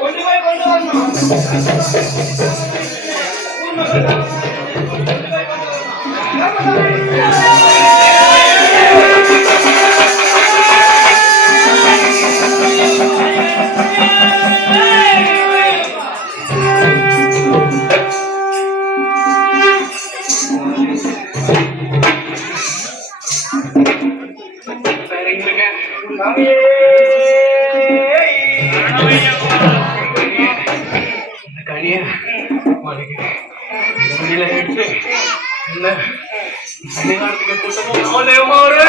கொண்டு போய் கொண்டு வரணும் கனியா உனக்கு எடுத்து என்ன கனியா கூட்டமும் அவனே மாறு